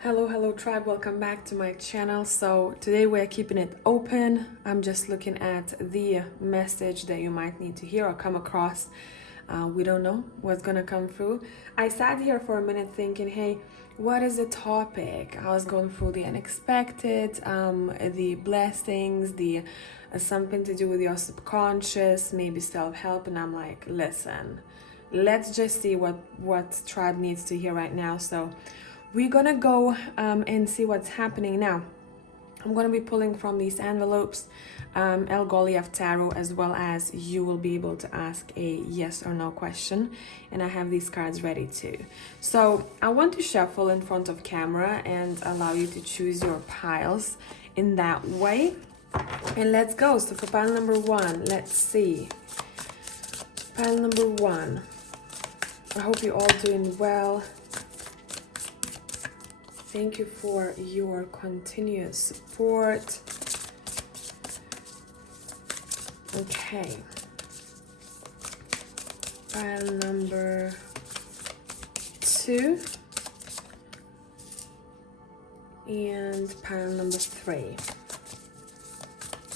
Hello tribe, welcome back to my channel. So today we're keeping it open. I'm just looking at the message that you might need to hear or come across. We don't know what's gonna come through. I sat here for a minute thinking, hey, what is the topic? I was going through the unexpected, the blessings, the something to do with your subconscious, maybe self-help, and I'm like, listen, let's just see what tribe needs to hear right now. So we're gonna go and see what's happening now. I'm gonna be pulling from these envelopes, 𝒘𝒊𝒕𝒉 tarot, as well as you will be able to ask a yes or no question, and I have these cards ready too. So I want to shuffle in front of camera and allow you to choose your piles in that way. And let's go. So for pile number one, let's see. Pile number one. I hope you're all doing well. Thank you for your continuous support. Okay. Pile number two. And pile number three.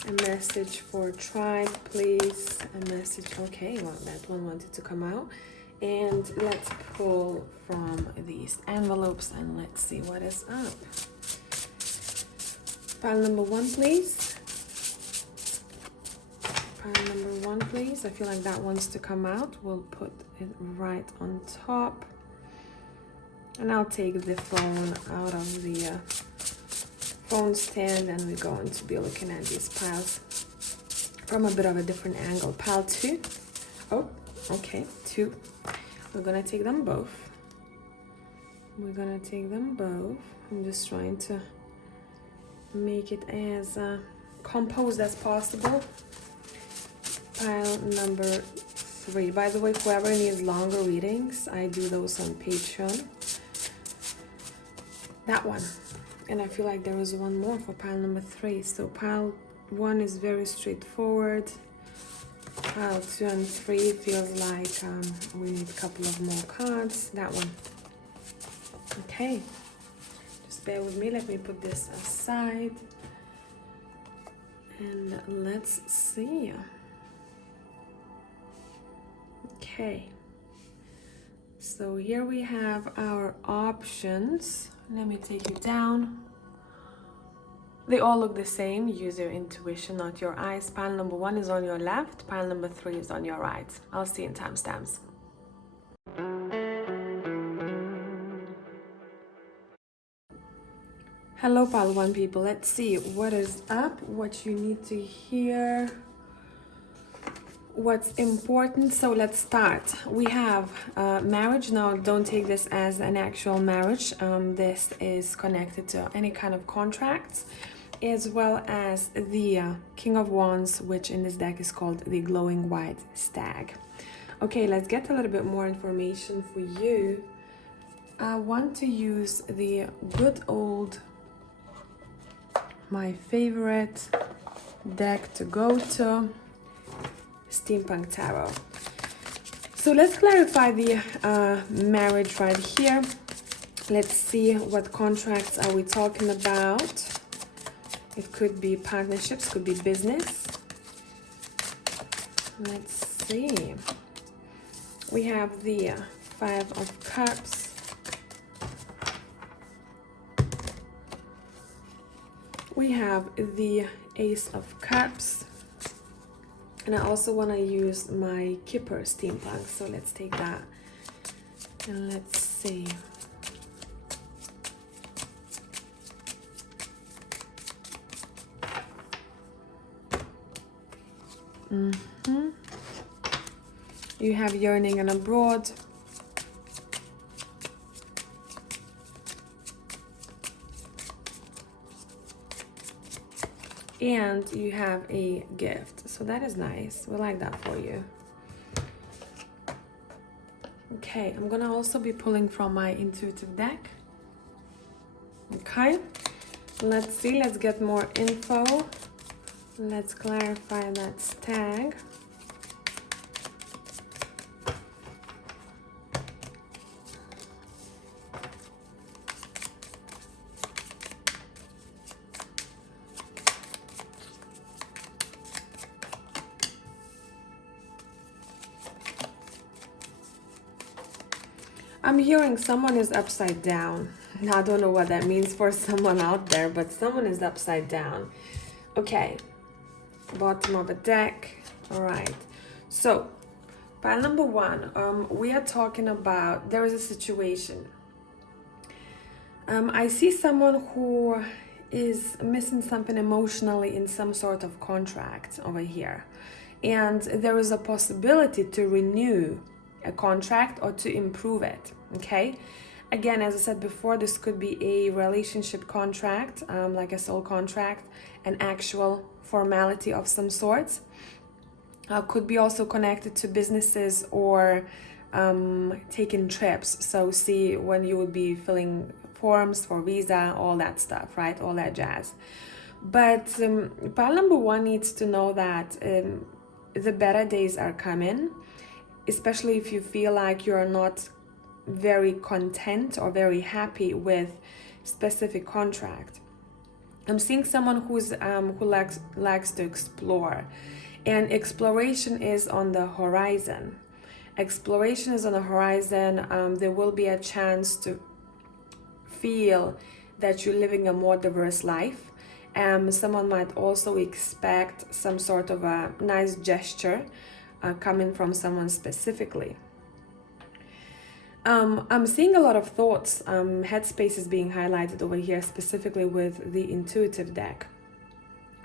A message for tribe, please. A message. Okay, well, that one wanted to come out. And let's pull from these envelopes and let's see what is up. Pile number one, please. Pile number one, please. I feel like that wants to come out. We'll put it right on top. And I'll take the phone out of the phone stand, and we're going to be looking at these piles from a bit of a different angle. Pile two. Oh, okay, two. We're gonna take them both. We're gonna take them both. I'm just trying to make it as composed as possible. Pile number three. By the way, whoever needs longer readings, I do those on Patreon. That one. And I feel like there was one more for pile number three. So pile one is very straightforward. Pile two and three feels like we need a couple of more cards. That one. Okay. Just bear with me. Let me put this aside. And let's see. Okay. So here we have our options. Let me take you down. They all look the same. Use your intuition, not your eyes. Pile number one is on your left. Pile number three is on your right. I'll see you in timestamps. Hello, pile one people. Let's see what is up, what you need to hear, what's important. So let's start. We have marriage. Now, don't take this as an actual marriage. This is connected to any kind of contracts, as well as the King of Wands, which in this deck is called the glowing white stag. Okay, let's get a little bit more information for you. I want to use the good old, my favorite deck to go to, Steampunk Tarot. So let's clarify the marriage right here. Let's see what contracts are we talking about. It could be partnerships, could be business. Let's see. We have the Five of Cups. We have the Ace of Cups. And I also want to use my Kipper Steampunk. So let's take that. And let's see. You have yearning and abroad. And you have a gift. So that is nice. We like that for you. Okay, I'm gonna also be pulling from my intuitive deck. Okay, let's see, let's get more info. Let's clarify that stag. I'm hearing someone is upside down. I don't know what that means for someone out there, but someone is upside down. Okay, bottom of the deck. All right, so pile number one, we are talking about, there is a situation. I see someone who is missing something emotionally in some sort of contract over here. And there is a possibility to renew a contract or to improve it, okay? Again, as I said before, this could be a relationship contract, like a soul contract, an actual formality of some sorts. Could be also connected to businesses or taking trips. So see when you would be filling forms for visa, all that stuff, right? All that jazz. But pile number one needs to know that the better days are coming, especially if you feel like you're not very content or very happy with specific contract. I'm seeing someone who likes to explore, and exploration is on the horizon. Exploration is on the horizon. There will be a chance to feel that you're living a more diverse life. Someone might also expect some sort of a nice gesture coming from someone specifically. I'm seeing a lot of thoughts, headspace is being highlighted over here, specifically with the intuitive deck.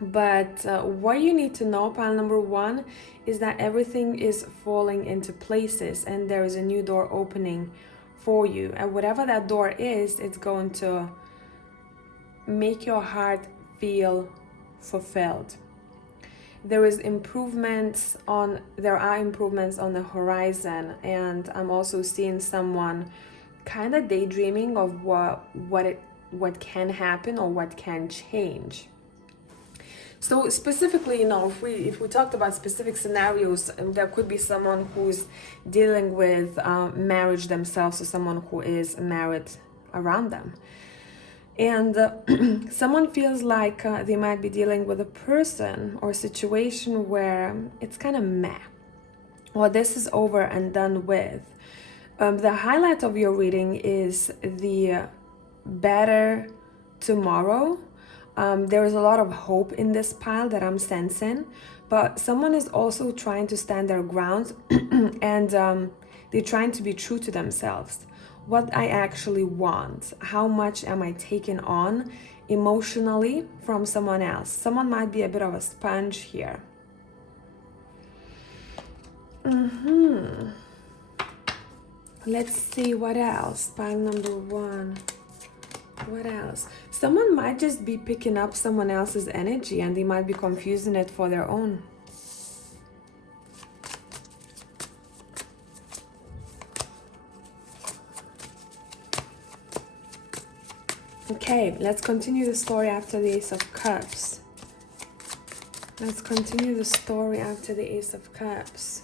But what you need to know, pile number one, is that everything is falling into places and there is a new door opening for you. And whatever that door is, it's going to make your heart feel fulfilled. There are improvements on the horizon, and I'm also seeing someone kind of daydreaming of what can happen or what can change. So specifically, if we talked about specific scenarios, there could be someone who's dealing with marriage themselves, or someone who is married around them. And someone feels like they might be dealing with a person or situation where it's kind of meh, or this is over and done with. The highlight of your reading is the better tomorrow. There is a lot of hope in this pile that I'm sensing, but someone is also trying to stand their ground and they're trying to be true to themselves. What I actually want, how much am I taking on emotionally from someone else? Someone might be a bit of a sponge here. Let's see what else. Pile number one. What else? Someone might just be picking up someone else's energy and they might be confusing it for their own. Okay, let's continue the story after the Ace of Cups. Let's continue the story after the Ace of Cups.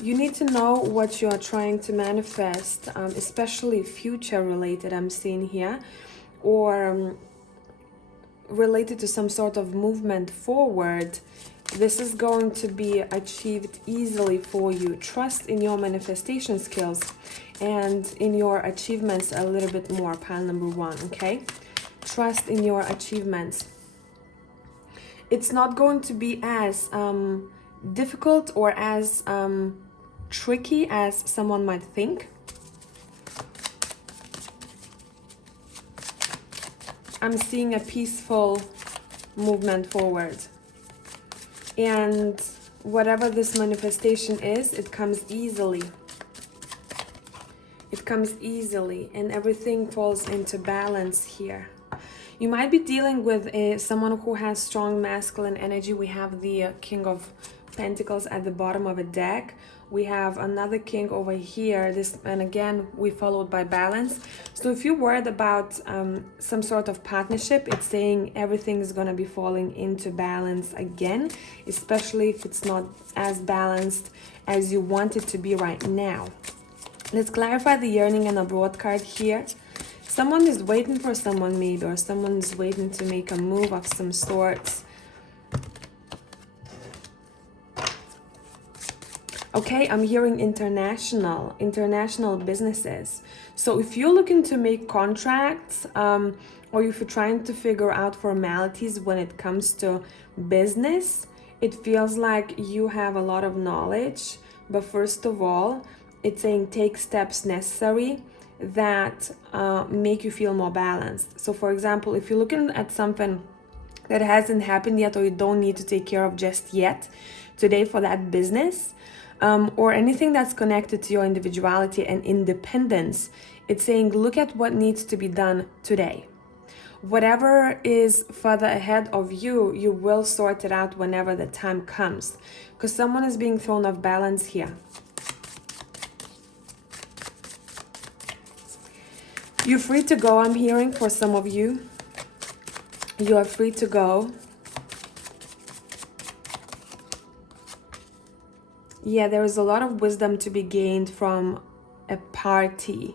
You need to know what you are trying to manifest, especially future related, I'm seeing here, or related to some sort of movement forward. This is going to be achieved easily for you. Trust in your manifestation skills and in your achievements a little bit more, pile number one, okay? Trust in your achievements. It's not going to be as difficult or as tricky as someone might think. I'm seeing a peaceful movement forward. And whatever this manifestation is, it comes easily. It comes easily and everything falls into balance here. You might be dealing with someone who has strong masculine energy. We have the King of Pentacles at the bottom of a deck. We have another king over here, and again we followed by balance. So if you're worried about some sort of partnership, it's saying everything is going to be falling into balance again, especially if it's not as balanced as you want it to be right now. Let's clarify the yearning and abroad card here. Someone is waiting for someone maybe, or someone is waiting to make a move of some sorts. Okay, I'm hearing international businesses. So if you're looking to make contracts, or if you're trying to figure out formalities when it comes to business, it feels like you have a lot of knowledge. But first of all, it's saying take steps necessary that make you feel more balanced. So for example, if you're looking at something that hasn't happened yet, or you don't need to take care of just yet today for that business, or anything that's connected to your individuality and independence, it's saying look at what needs to be done today. Whatever is further ahead of you, you will sort it out whenever the time comes, because someone is being thrown off balance here. You're free to go, I'm hearing, for some of you. You are free to go. Yeah, there is a lot of wisdom to be gained from a party.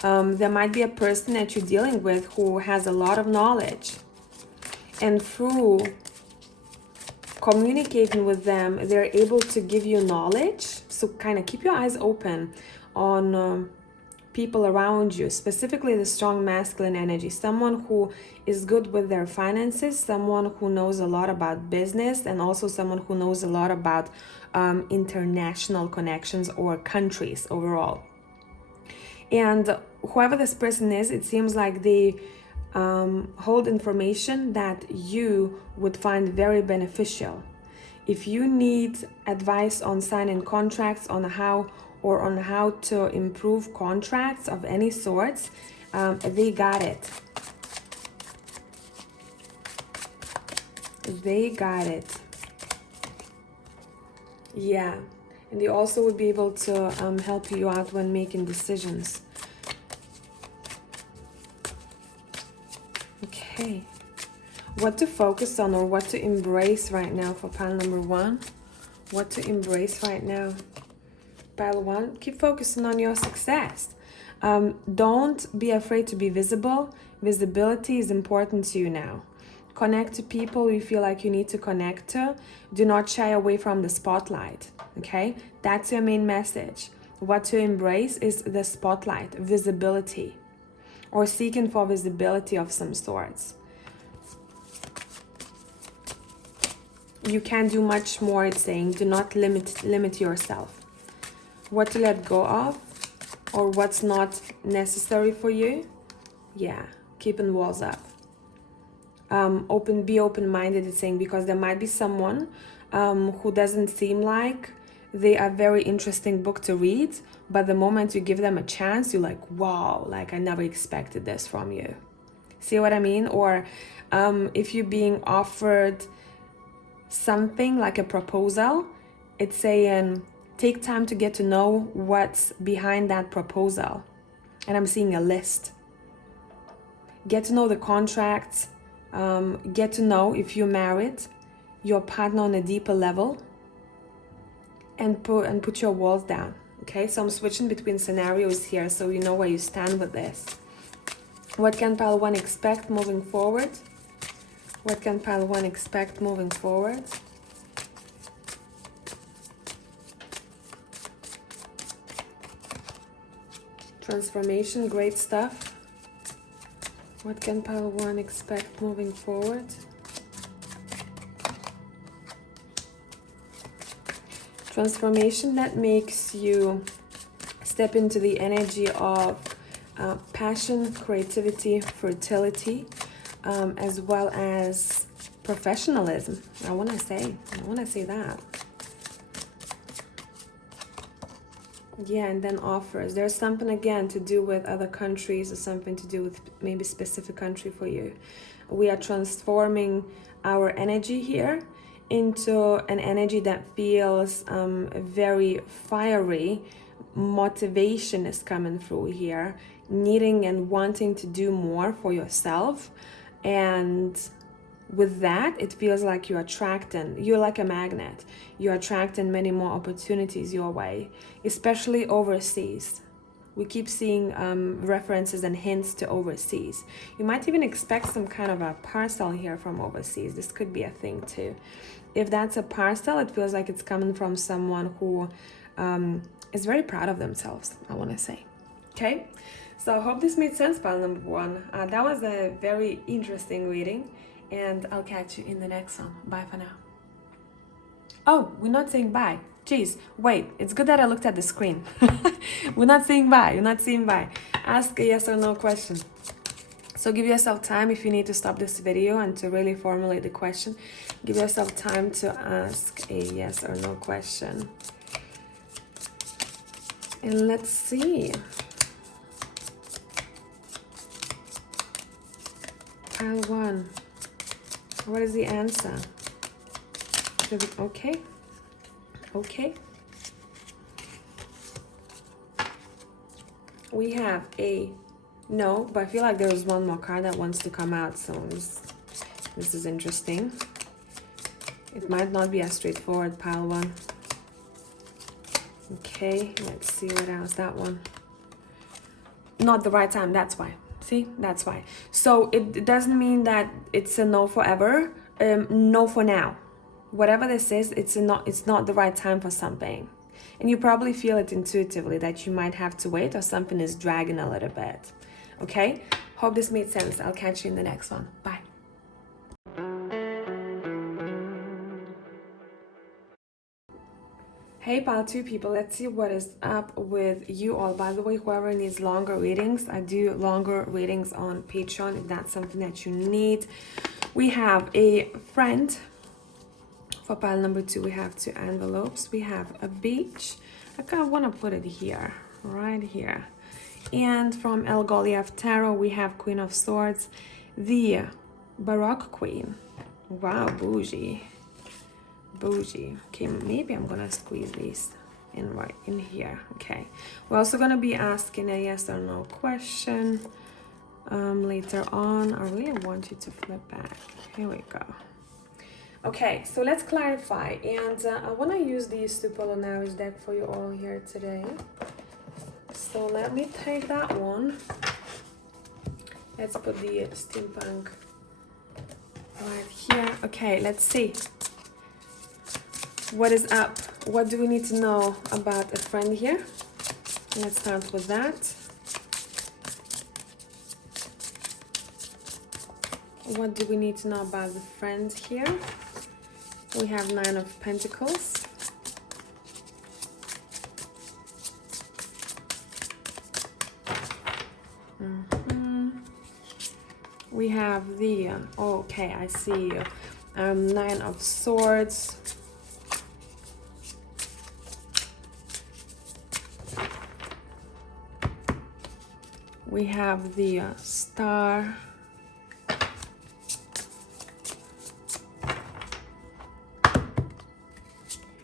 There might be a person that you're dealing with who has a lot of knowledge. And through communicating with them, they're able to give you knowledge. So kind of keep your eyes open on people around you, specifically the strong masculine energy. Someone who is good with their finances, someone who knows a lot about business, and also someone who knows a lot about international connections or countries overall. And whoever this person is, it seems like they hold information that you would find very beneficial. If you need advice on signing contracts, on how to improve contracts of any sorts, they got it. They got it. Yeah. And they also would be able to help you out when making decisions. Okay. What to focus on or what to embrace right now for pile number 1? What to embrace right now? Pile 1, keep focusing on your success. Don't be afraid to be visible. Visibility is important to you now. Connect to people you feel like you need to connect to. Do not shy away from the spotlight, okay? That's your main message. What to embrace is the spotlight, visibility, or seeking for visibility of some sorts. You can do much more, it's saying. Do not limit yourself. What to let go of, or what's not necessary for you. Yeah, keeping walls up. Be open-minded, it's saying, because there might be someone who doesn't seem like they are a very interesting book to read, but the moment you give them a chance, you're like, wow, like I never expected this from you. See what I mean? Or if you're being offered something like a proposal, it's saying take time to get to know what's behind that proposal. And I'm seeing a list. Get to know the contracts. Get to know, if you're married, your partner on a deeper level, and put your walls down. Okay, so I'm switching between scenarios here so you know where you stand with this. What can pile 1 expect moving forward? What can pile 1 expect moving forward? Transformation, great stuff. What can pile 1 expect moving forward? Transformation that makes you step into the energy of passion, creativity, fertility, as well as professionalism. I want to say that. Yeah, and then offers. There's something, again, to do with other countries, or something to do with maybe specific country for you. We are transforming our energy here into an energy that feels very fiery. Motivation is coming through here, needing and wanting to do more for yourself. And with that, it feels like you're like a magnet. You're attracting many more opportunities your way, especially overseas. We keep seeing references and hints to overseas. You might even expect some kind of a parcel here from overseas. This could be a thing too. If that's a parcel, it feels like it's coming from someone who is very proud of themselves, I want to say. Okay, so I hope this made sense, pile number one. That was a very interesting reading, and I'll catch you in the next one. Bye for now. Oh, we're not saying bye. Jeez, wait, it's good that I looked at the screen. We're not saying bye, you're not saying bye. Ask a yes or no question. So give yourself time if you need to stop this video and to really formulate the question. Give yourself time to ask a yes or no question. And let's see. Pile one. What is the answer? Okay. Okay. We have a no, but I feel like there's one more card that wants to come out, so this is interesting. It might not be as straightforward, pile one. Okay, let's see what else. That one. Not the right time, that's why. See, that's why. So it doesn't mean that it's a no forever. No for now. Whatever this is, it's not the right time for something. And you probably feel it intuitively that you might have to wait or something is dragging a little bit. Okay? Hope this made sense. I'll catch you in the next one. Bye. Hey pile 2 people, let's see what is up with you all. By the way, whoever needs longer readings, I do longer readings on Patreon if that's something that you need. We have a friend. For pile number 2, we have 2 envelopes. We have a beach. I kind of want to put it here, right here. And from 𝒘𝒊𝒕𝒉 Tarot, we have Queen of Swords, the Baroque Queen. Wow, bougie. Bougie. Okay, maybe I'm gonna squeeze these in right in here. Okay, we're also gonna be asking a yes or no question later on. I really want you to flip back. Here we go. Okay, so let's clarify, and I want to use these two Polaris deck for you all here today. So let me take that one. Let's put the steampunk right here. Okay, let's see. What is up? What do we need to know about a friend here? Let's start with that. What do we need to know about the friend here? We have 9 of Pentacles. We have the, okay, I see you. 9 of Swords. We have the Star.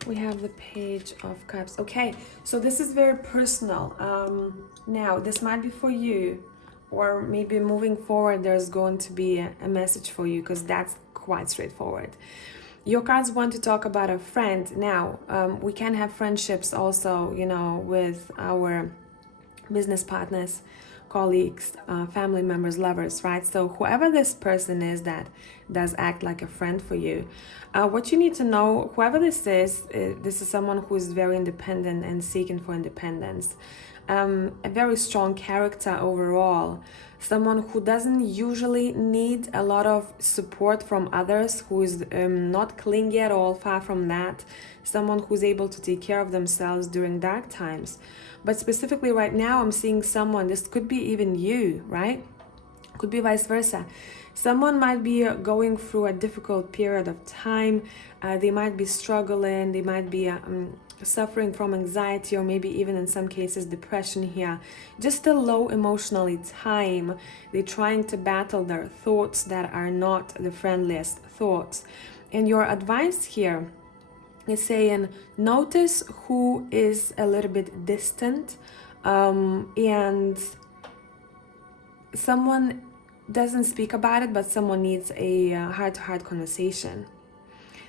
We have the Page of Cups. Okay, so this is very personal. Now, this might be for you, or maybe moving forward, there's going to be a message for you, because that's quite straightforward. Your cards want to talk about a friend. Now, we can have friendships also, you know, with our business partners, colleagues, family members, lovers, right? So whoever this person is that does act like a friend for you, what you need to know, whoever this is someone who is very independent and seeking for independence. A very strong character overall, someone who doesn't usually need a lot of support from others, who is not clingy at all, far from that, someone who's able to take care of themselves during dark times. But specifically right now, I'm seeing someone, this could be even you, right? Could be vice versa. Someone might be going through a difficult period of time. They might be struggling. They might be suffering from anxiety, or maybe even in some cases depression here. Just a low emotionally time. They're trying to battle their thoughts that are not the friendliest thoughts. And your advice here is saying, notice who is a little bit distant, and someone doesn't speak about it, but someone needs a heart-to-heart conversation.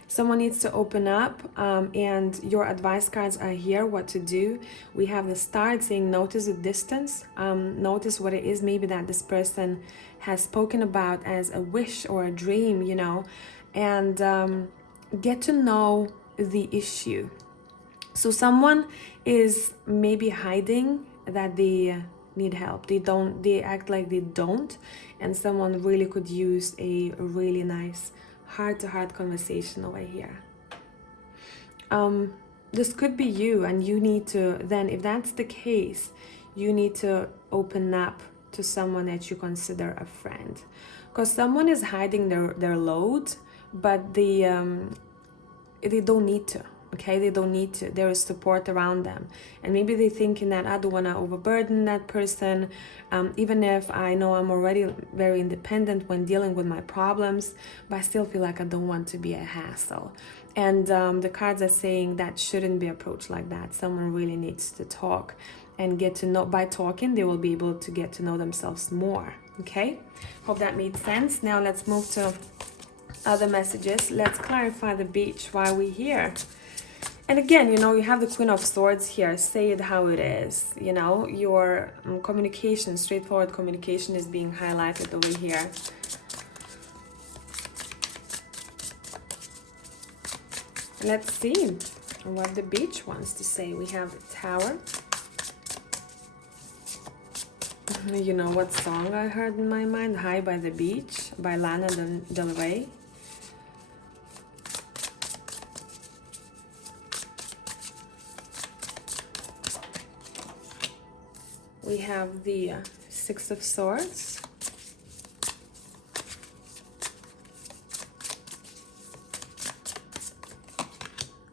Someone needs to open up, and your advice cards are here, what to do. We have the Star saying, notice the distance, notice what it is maybe that this person has spoken about as a wish or a dream, you know, and get to know the issue. So someone is maybe hiding that they need help. They act like they don't, and someone really could use a really nice heart-to-heart conversation over here. This could be you, and you need to then, if that's the case, you need to open up to someone that you consider a friend, because someone is hiding their load, but they don't need to. Okay, they don't need to. There is support around them, and maybe they're thinking that I don't want to overburden that person, even if I know I'm already very independent when dealing with my problems, but I still feel like I don't want to be a hassle. And the cards are saying that shouldn't be approached like that. Someone really needs to talk and get to know. By talking, they will be able to get to know themselves more. Okay, hope that made sense. Now let's move to other messages. Let's clarify the beach. Why are we here? And again, you know, you have the Queen of Swords here. Say it how it is. You know, your communication, straightforward communication is being highlighted over here. Let's see what the beach wants to say. We have the Tower. You know what song I heard in my mind? High by the Beach by Lana Del Rey. We have the Six of Swords.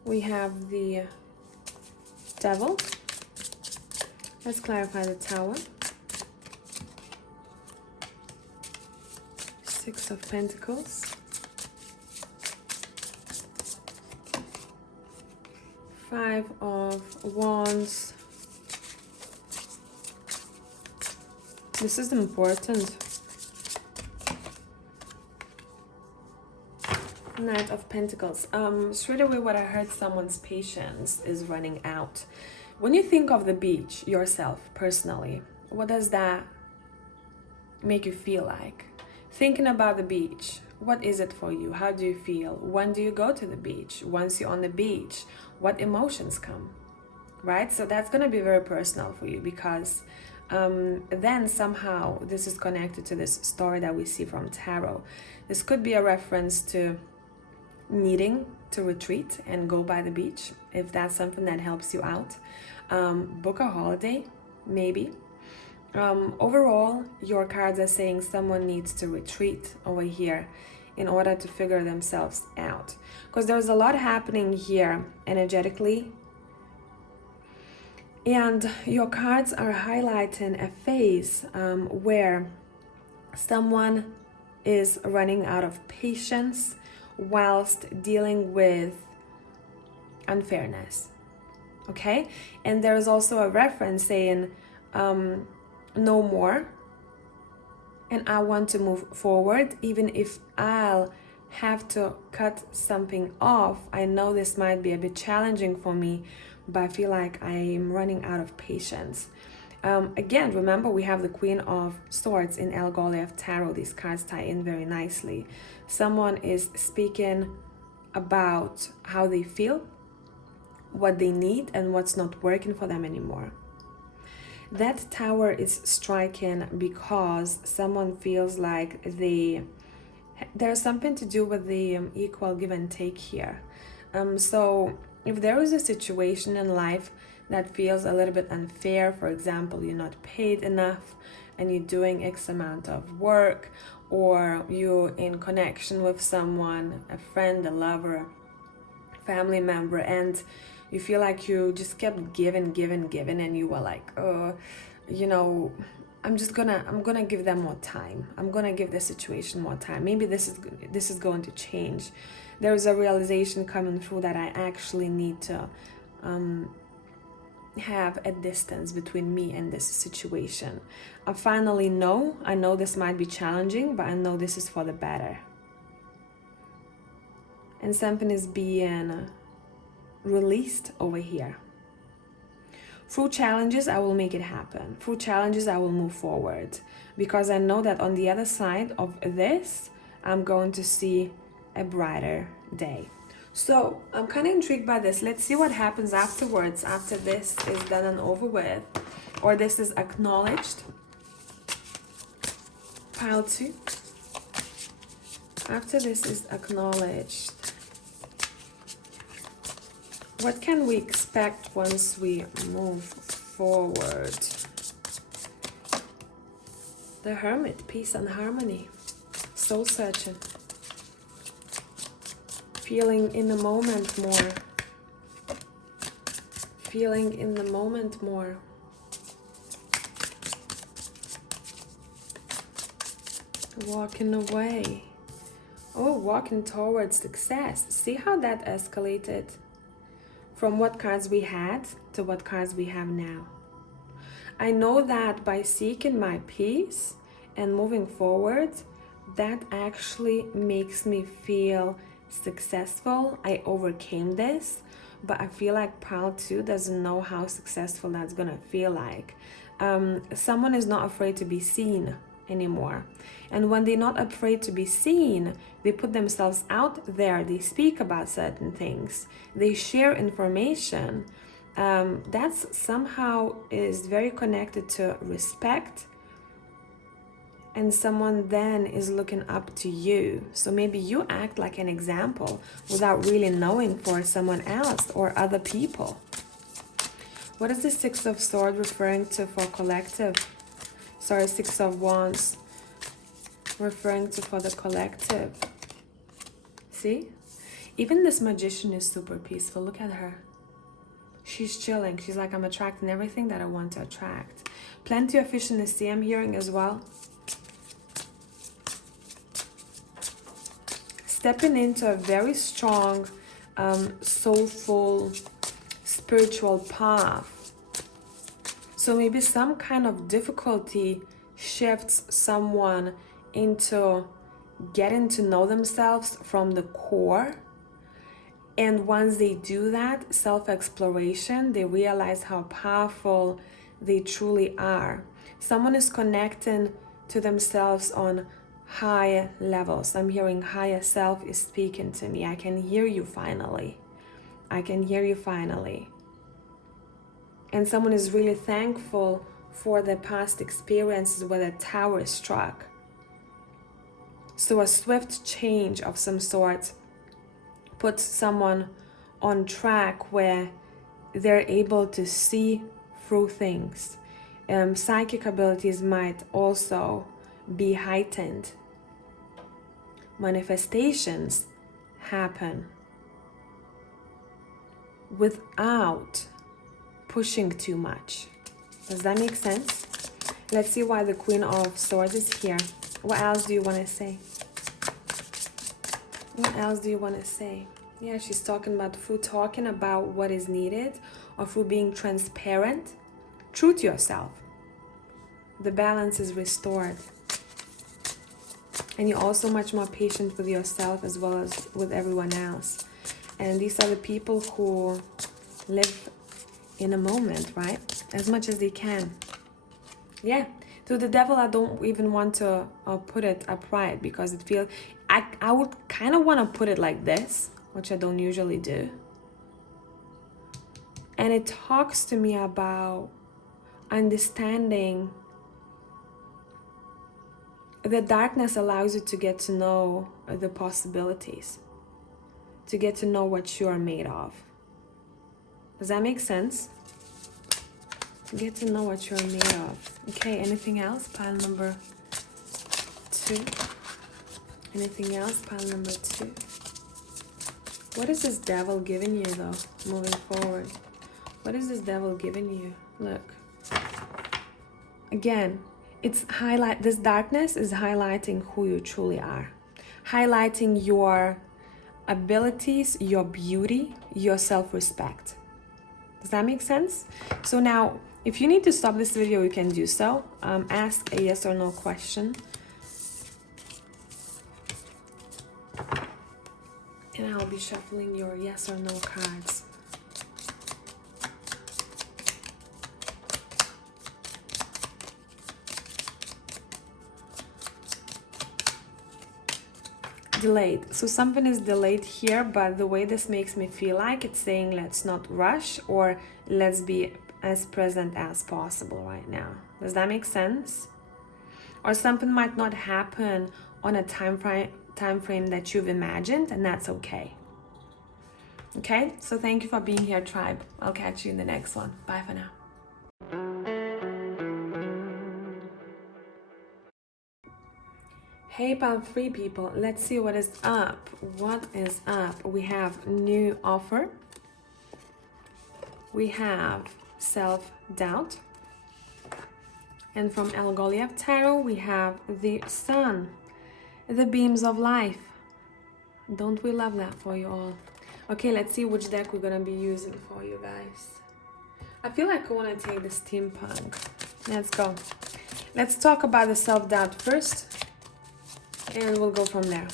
We have the Devil. Let's clarify the Tower. Six of Pentacles. Five of Wands. This is important. Knight of Pentacles. Straight away what I heard, someone's patience is running out. When you think of the beach yourself, personally, what does that make you feel like? Thinking about the beach, what is it for you? How do you feel? When do you go to the beach? Once you're on the beach, what emotions come? Right? So that's going to be very personal for you, because then somehow this is connected to this story that we see from tarot. This could be a reference to needing to retreat and go by the beach, if that's something that helps you out. Book a holiday, maybe. Overall, your cards are saying someone needs to retreat over here in order to figure themselves out, because there's a lot happening here energetically. And your cards are highlighting a phase where someone is running out of patience whilst dealing with unfairness. Okay? And there's also a reference saying, no more. And I want to move forward, even if I'll have to cut something off. I know this might be a bit challenging for me, but I feel like I'm running out of patience. Again, remember we have the Queen of Swords in El Golev Tarot. These cards tie in very nicely. Someone is speaking about how they feel, what they need, and what's not working for them anymore. That Tower is striking because someone feels like there's something to do with the equal give and take here. So if there is a situation in life that feels a little bit unfair, for example, you're not paid enough and you're doing X amount of work, or you're in connection with someone, a friend, a lover, family member, and you feel like you just kept giving, and you were like, you know, I'm gonna give them more time. I'm gonna give the situation more time. Maybe this is going to change. There is a realization coming through that I actually need to have a distance between me and this situation. I finally know, I know this might be challenging, but I know this is for the better. And something is being released over here. Through challenges, I will make it happen. Through challenges, I will move forward, because I know that on the other side of this, I'm going to see a brighter day. So I'm kind of intrigued by this. Let's see what happens afterwards, after this is done and over with, or this is acknowledged. Pile 2. After this is acknowledged, what can we expect once we move forward? The Hermit, peace and harmony, soul searching, feeling in the moment more, feeling in the moment more. Walking away. Oh, walking towards success. See how that escalated from what cards we had to what cards we have now. I know that by seeking my peace and moving forward, that actually makes me feel successful. I overcame this, but I feel like pile 2 doesn't know how successful that's gonna feel like. Someone is not afraid to be seen anymore, and when they're not afraid to be seen, they put themselves out there, they speak about certain things, they share information. That's somehow is very connected to respect, and someone then is looking up to you. So maybe you act like an example without really knowing for someone else or other people. What is the Six of Swords referring to for collective? Sorry, Six of Wands referring to for the collective. See? Even this Magician is super peaceful. Look at her. She's chilling. She's like, I'm attracting everything that I want to attract. Plenty of fish in the sea I'm hearing as well. Stepping into a very strong, soulful, spiritual path. So maybe some kind of difficulty shifts someone into getting to know themselves from the core. And once they do that, self-exploration, they realize how powerful they truly are. Someone is connecting to themselves on higher levels. I'm hearing higher self is speaking to me. I can hear you finally. I can hear you finally. And someone is really thankful for their past experiences where the tower struck. So a swift change of some sort puts someone on track where they're able to see through things. Psychic abilities might also be heightened. Manifestations happen without pushing too much. Does that make sense? Let's see why the Queen of Swords is here. What else do you want to say? What else do you want to say? Yeah, she's talking about through talking about what is needed, or through being transparent, true to yourself. The balance is restored. And you're also much more patient with yourself as well as with everyone else. And these are the people who live in a moment, right? As much as they can. Yeah. To the devil, I don't even want to put it upright, because it feels... I would kind of want to put it like this, which I don't usually do. And it talks to me about understanding. The darkness allows you to get to know the possibilities, to get to know what you are made of. Does that make sense? Get to know what you're made of. Okay, anything else? Pile number 2. Anything else? Pile number 2. What is this devil giving you though, moving forward? What is this devil giving you? Look. Again, this darkness is highlighting who you truly are. Highlighting your abilities, your beauty, your self-respect. Does that make sense? So now, if you need to stop this video, you can do so. Ask a yes or no question. And I'll be shuffling your yes or no cards. Delayed. So something is delayed here, but the way this makes me feel like it's saying let's not rush, or let's be as present as possible right now. Does that make sense? Or something might not happen on a time frame that you've imagined, and that's okay. Okay, so thank you for being here, tribe. I'll catch you in the next one. Bye for now. Hey, Pile 3 people, let's see what is up. What is up? We have new offer. We have self-doubt. And from 𝒘𝒊𝒕𝒉 Tarot, we have the sun, the beams of life. Don't we love that for you all? Okay, let's see which deck we're gonna be using for you guys. I feel like I want to take the steampunk. Let's go. Let's talk about the self-doubt first, and we'll go from there.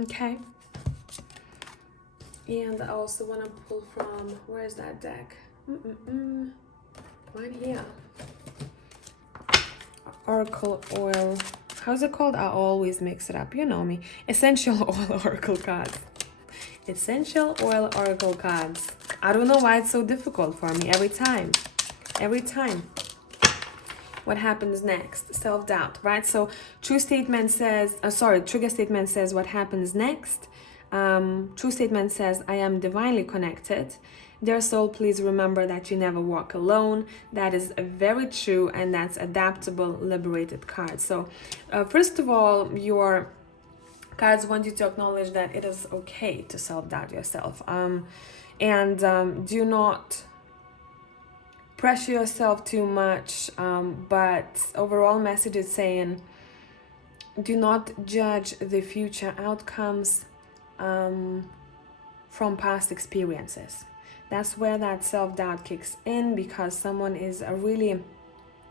Okay. And I also want to pull from, where's that deck? Right here. Oracle oil. How's it called? I always mix it up. You know me. Essential oil oracle cards. Essential oil oracle cards. I don't know why it's so difficult for me every time. Every time. What happens next? Self-doubt, right? So true statement says, trigger statement says what happens next. True statement says, I am divinely connected. Dear soul, please remember that you never walk alone. That is very true, and that's adaptable, liberated card. So first of all, your cards want you to acknowledge that it is okay to self-doubt yourself. Do not pressure yourself too much, but overall message is saying, do not judge the future outcomes from past experiences. That's where that self-doubt kicks in, because someone is really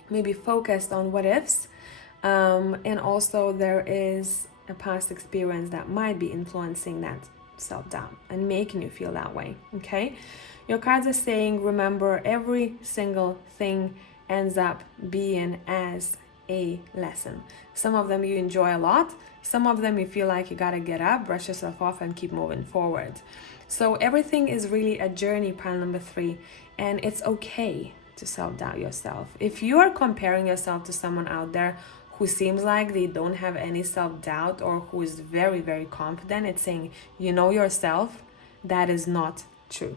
maybe focused on what ifs, and also there is a past experience that might be influencing that self-doubt and making you feel that way. Okay, your cards are saying, remember, every single thing ends up being as a lesson. Some of them you enjoy a lot, some of them you feel like you gotta get up, brush yourself off, and keep moving forward. So everything is really a journey, pile number 3, and it's okay to self-doubt yourself. If you are comparing yourself to someone out there who seems like they don't have any self-doubt, or who is very, very confident, it's saying, you know yourself, that is not true.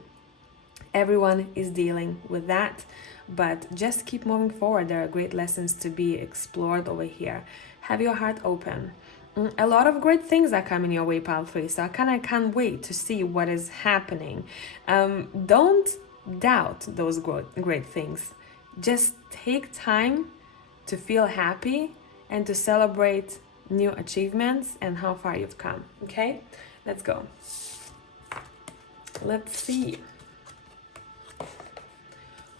Everyone is dealing with that, but just keep moving forward. There are great lessons to be explored over here. Have your heart open. A lot of great things are coming your way, pile 3, so I can't wait to see what is happening. Don't doubt those great things. Just take time to feel happy and to celebrate new achievements and how far you've come. Okay, let's go. Let's see.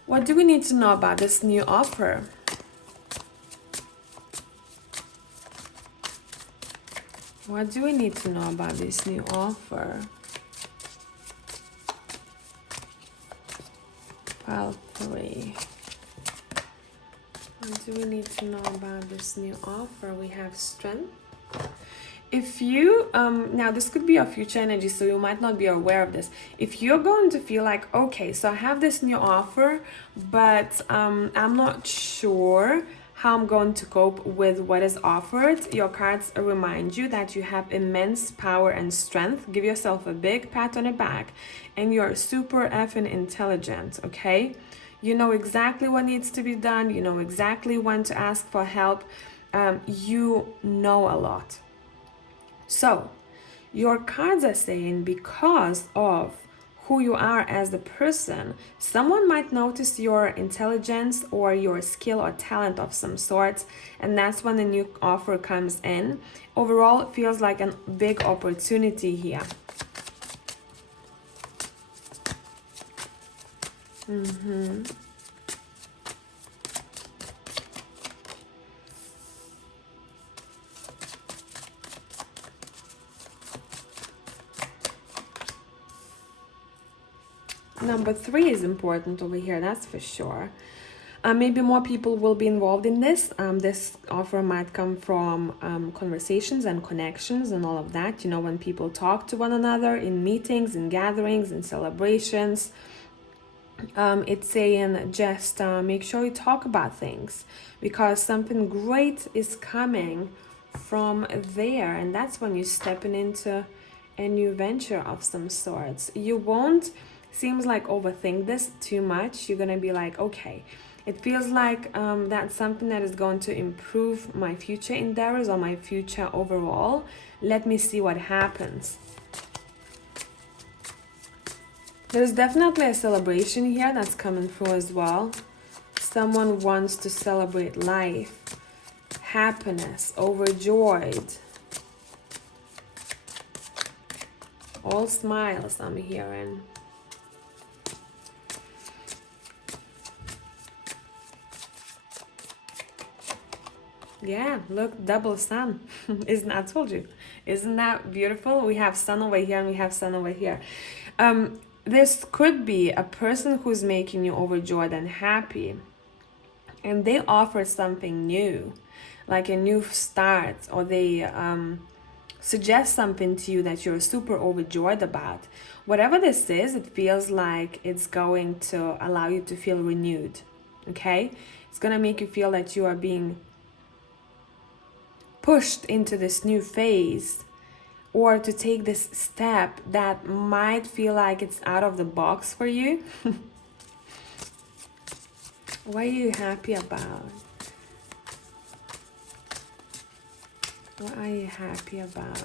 What do we need to know about this new offer? What do we need to know about this new offer? Pile 3. What do we need to know about this new offer? We have strength. If you, now this could be your future energy, so you might not be aware of this. If you're going to feel like, okay, so I have this new offer, but I'm not sure how I'm going to cope with what is offered, your cards remind you that you have immense power and strength. Give yourself a big pat on the back, and you're super effing intelligent, okay? You know exactly what needs to be done. You know exactly when to ask for help. You know a lot. So your cards are saying, because of who you are as the person, someone might notice your intelligence or your skill or talent of some sort, and that's when the new offer comes in. Overall, it feels like a big opportunity here. Number 3 is important over here, that's for sure. Maybe more people will be involved in this. This offer might come from conversations and connections and all of that. You know, when people talk to one another in meetings, in gatherings, in celebrations. It's saying just make sure you talk about things, because something great is coming from there. And that's when you're stepping into a new venture of some sorts. You won't, seems like, overthink this too much. You're gonna be like, okay, it feels like that's something that is going to improve my future endeavors or my future overall. Let me see what happens. There's definitely a celebration here that's coming through as well. Someone wants to celebrate life, happiness, overjoyed. All smiles I'm hearing. Yeah, look, double sun. Isn't, I told you. Isn't that beautiful? We have sun over here and we have sun over here. This could be a person who's making you overjoyed and happy, and they offer something new, like a new start, or they suggest something to you that you're super overjoyed about. Whatever this is, it feels like it's going to allow you to feel renewed, okay? It's gonna make you feel that you are being pushed into this new phase, or to take this step that might feel like it's out of the box for you. What are you happy about? What are you happy about?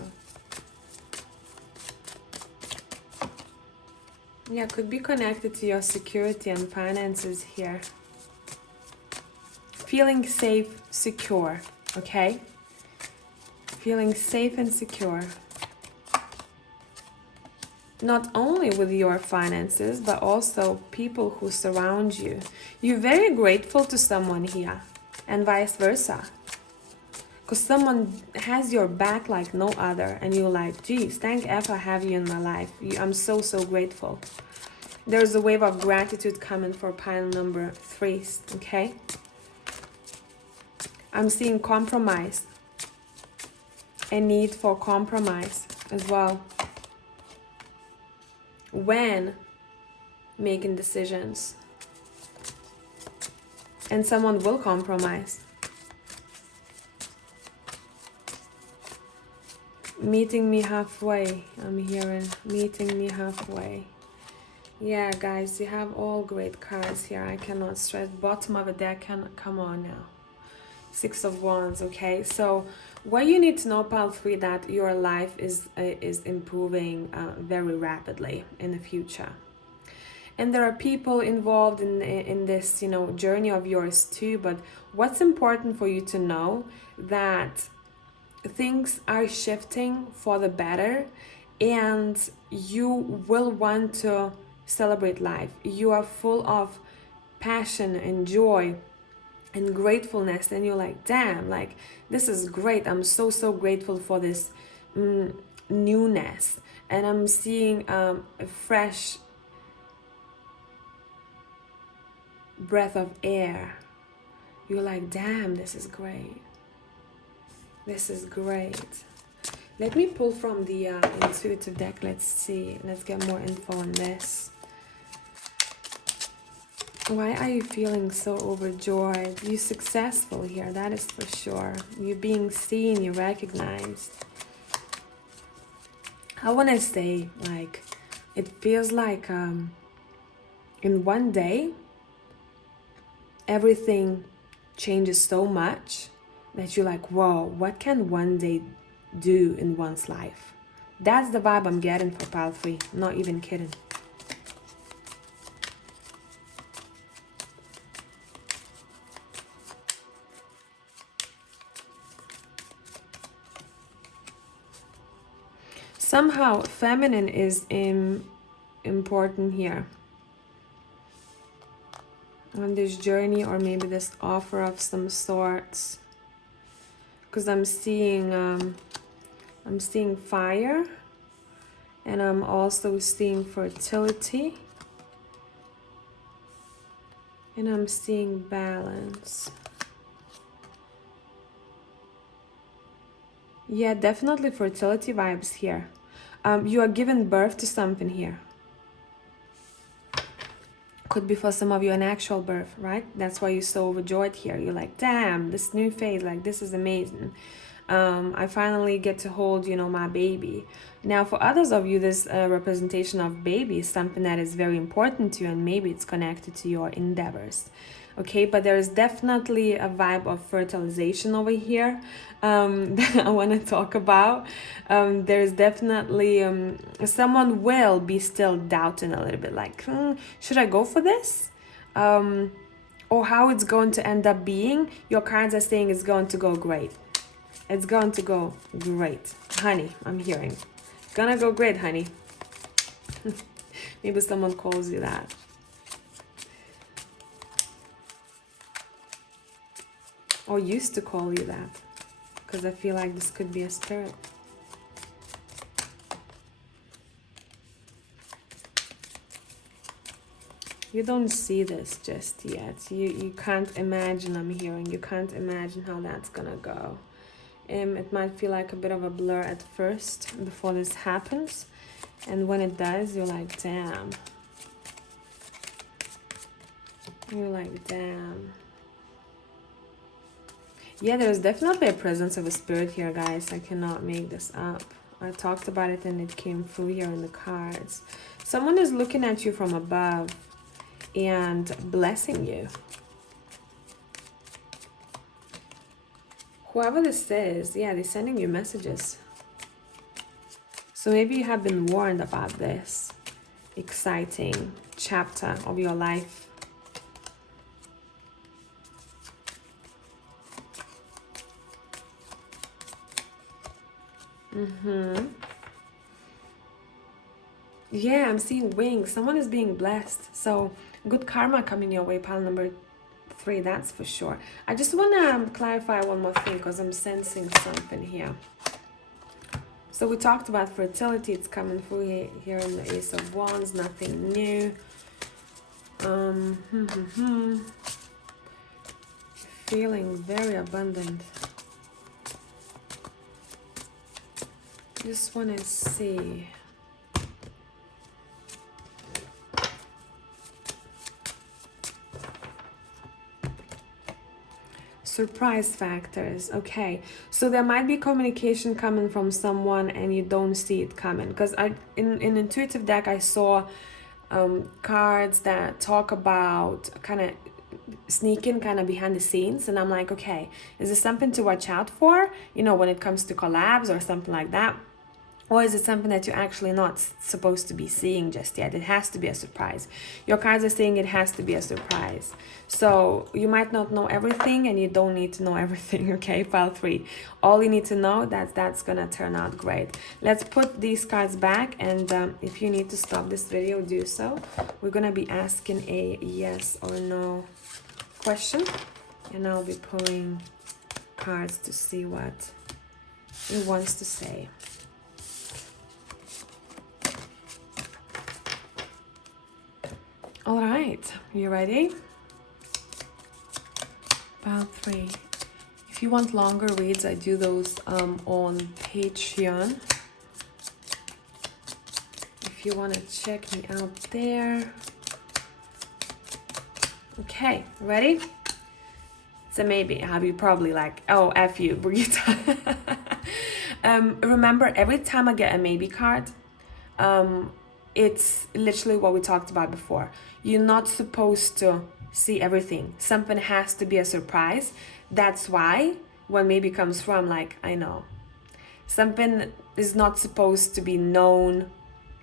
Yeah, could be connected to your security and finances here. Feeling safe, secure, okay? Feeling safe and secure. Not only with your finances, but also people who surround you. You're very grateful to someone here, and vice versa. Because someone has your back like no other, and you're like, geez, thank F I have you in my life. I'm so, so grateful. There's a wave of gratitude coming for pile number 3, okay? I'm seeing compromise. A need for compromise as well when making decisions, and someone will compromise. Meeting me halfway, I'm hearing. Meeting me halfway. Yeah, guys, you have all great cards here. I cannot stress. Bottom of the deck, come on now. 6 of Wands, okay? So what you need to know, pile 3, that your life is improving very rapidly in the future. And there are people involved in this, you know, journey of yours too. But what's important for you to know, that things are shifting for the better, and you will want to celebrate life. You are full of passion and joy and gratefulness, and you're like, damn, like, this is great. I'm so, so grateful for this newness. And I'm seeing a fresh breath of air. You're like, damn, this is great. This is great. Let me pull from the intuitive deck. Let's see. Let's get more info on this. Why are you feeling so overjoyed? You're successful here, that is for sure. You're being seen, you're recognized. I want to say, like, it feels like in one day, everything changes so much that you're like, whoa, what can one day do in one's life? That's the vibe I'm getting for pile 3. Not even kidding. Somehow feminine is important here on this journey, or maybe this offer of some sorts, because I'm seeing fire, and I'm also seeing fertility. And I'm seeing balance. Yeah, definitely fertility vibes here. You are giving birth to something here. Could be for some of you an actual birth, right? That's why you're so overjoyed here. You're like, damn, this new phase, like, this is amazing. I finally get to hold, you know, my baby. Now, for others of you, this representation of baby is something that is very important to you, and maybe it's connected to your endeavors. Okay, but there is definitely a vibe of fertilization over here that I want to talk about. There's definitely someone will be still doubting a little bit, like, should I go for this? Or how it's going to end up being. Your cards are saying it's going to go great. It's going to go great. Honey, I'm hearing. Gonna go great, honey. Maybe someone calls you that. Or used to call you that. Because I feel like this could be a spirit. You don't see this just yet. You can't imagine, I'm hearing. You can't imagine how that's gonna go. It might feel like a bit of a blur at first before this happens. And when it does, you're like, damn. You're like, damn. Yeah, there's definitely a presence of a spirit here, guys. I cannot make this up. I talked about it and it came through here in the cards. Someone is looking at you from above and blessing you. Whoever this is, yeah, they're sending you messages. So maybe you have been warned about this exciting chapter of your life. Yeah, I'm seeing wings. Someone is being blessed. So good karma coming your way, pile number 3, that's for sure. I just want to clarify one more thing because I'm sensing something here. So we talked about fertility. It's coming through here in the Ace of Wands. Nothing new. Feeling very abundant. Just want to see. Surprise factors. Okay, so there might be communication coming from someone and you don't see it coming, because in intuitive deck I saw cards that talk about kind of sneaking kind of behind the scenes, and I'm like, okay, is this something to watch out for, you know, when it comes to collabs or something like that? Or is it something that you're actually not supposed to be seeing just yet? It has to be a surprise. Your cards are saying it has to be a surprise. So you might not know everything, and you don't need to know everything, okay? Pile 3. All you need to know that's gonna turn out great. Let's put these cards back, and if you need to stop this video, do so. We're gonna be asking a yes or no question, and I'll be pulling cards to see what it wants to say. All right, you ready? Pile 3. If you want longer reads, I do those on Patreon. If you want to check me out there. Okay, ready? It's a maybe. Have you probably like, oh, F you, Brigita. Remember, every time I get a maybe card, it's literally what we talked about before. You're not supposed to see everything. Something has to be a surprise. That's why when maybe comes from, like, I know. Something is not supposed to be known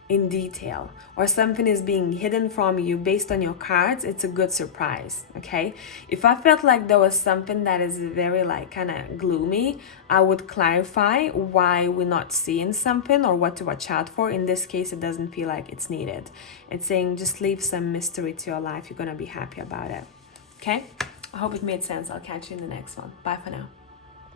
in detail, or something is being hidden from you based on your cards. It's a good surprise, okay? If I felt like there was something that is very like kind of gloomy, I would clarify why we're not seeing something or what to watch out for. In this case, it doesn't feel like it's needed. It's saying just leave some mystery to your life. You're gonna be happy about it, okay? I hope it made sense. I'll catch you in the next one. Bye for now.